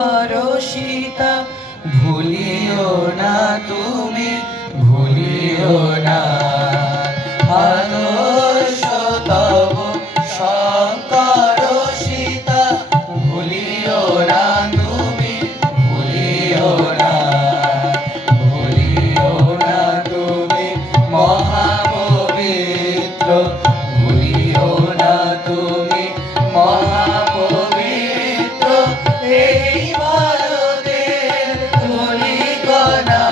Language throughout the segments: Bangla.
রসিতা ভুলিও না তুমি, ভুলিও না আদর্শ তব শঙ্কর সীতা, ভুলিও না তুমি, ভুলিও না, ভুলিও না তুমি মহাপবিত্র, ভুলিও না তুমি মহাপবিত্র এই ভারতের ধূলিকণা,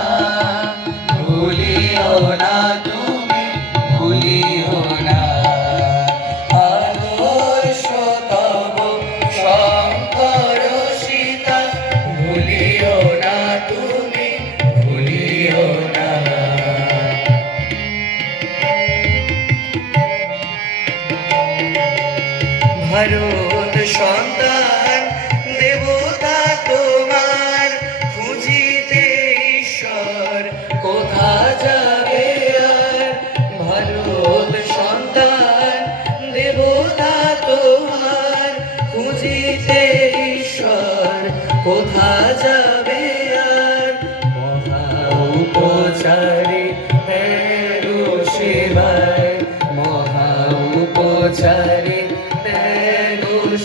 ভুলিও না তুমি, ভুলিও না আদর্শ তব শঙ্কর সীতা, ভুলিও না তুমি, ভুলিও না। ভারত সন্তান দেবতা তোমার, খুঁজিতে ঈশ্বর কোথা যাবে আর। ভারত সন্তান দেবতা তোমার, খুঁজিতে ঈশ্বর কোথা যাবে আর। মহা উপচারে তেরো সেবায়, মহা উপচারে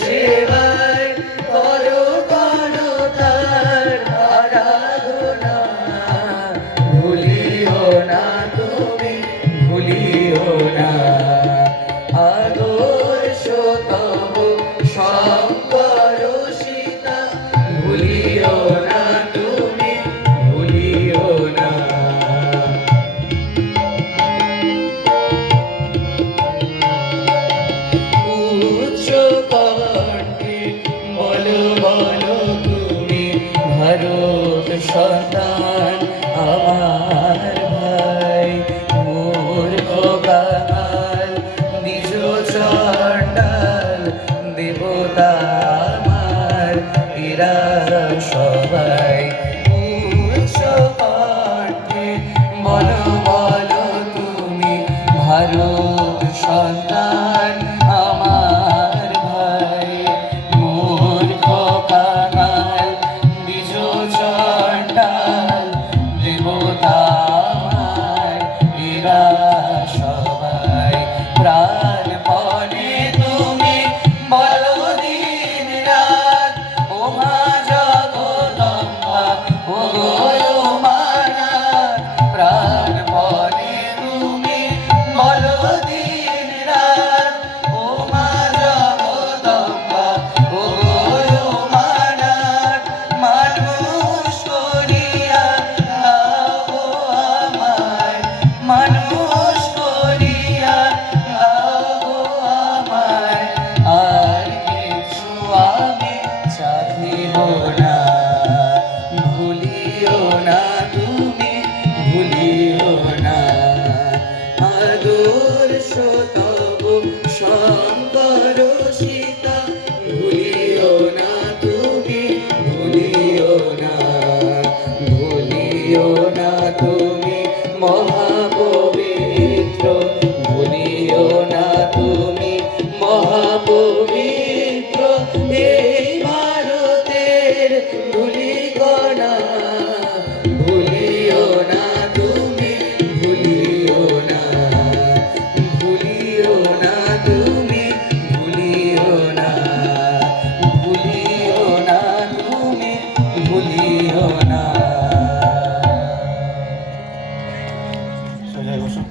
সেবায় করো করো তার আরাধনা, ভুলিও না তুমি, ভুলিও না আদর্শ তব শঙ্কর সীতা, ভুলিও না তুমি, ভুলিও না। ভারত সন্তান আমার ভাই, মূর্খ কাঙাল নিজ চণ্ডাল দেবতা আমার, এরা সবাই উচ্চ কণ্ঠে বলো বলো তুমি, ভারত সন্তান আমার ভাই, মূর্খ কাঙাল নিজ চণ্ডাল দেবতা আমার, এরা সবাই প্রাণপণে তুমি বলো দিন রাত, ও মা জগদম্বা ও গো মা নাথ, প্রাণপণে তুমি বলো দিন রাত, ও মা জগদম্বা ও গো মা নাথ, মানুষ করিয়া দাও আমায়, মানুষ করিয়া দাও আমায়, আর কিছু আমি চাহিব না, ভুলিও না তুমি, ভুলিও না আদর্শ তব শঙ্কর সীতা, ভুলিও না তুমি, ভুলিও না, ভুলিও না তুমি মহাপবিত্র, ভুলিও না তুমি মহাপবিত্র এই ভারতের ধূলিকণা, ভুলিও না তুমি, ভুলিও না, ভুলিও না তুমি, ভুলিও না, ভুলিও না তুমি, ভুলিও না। সোজা বসো।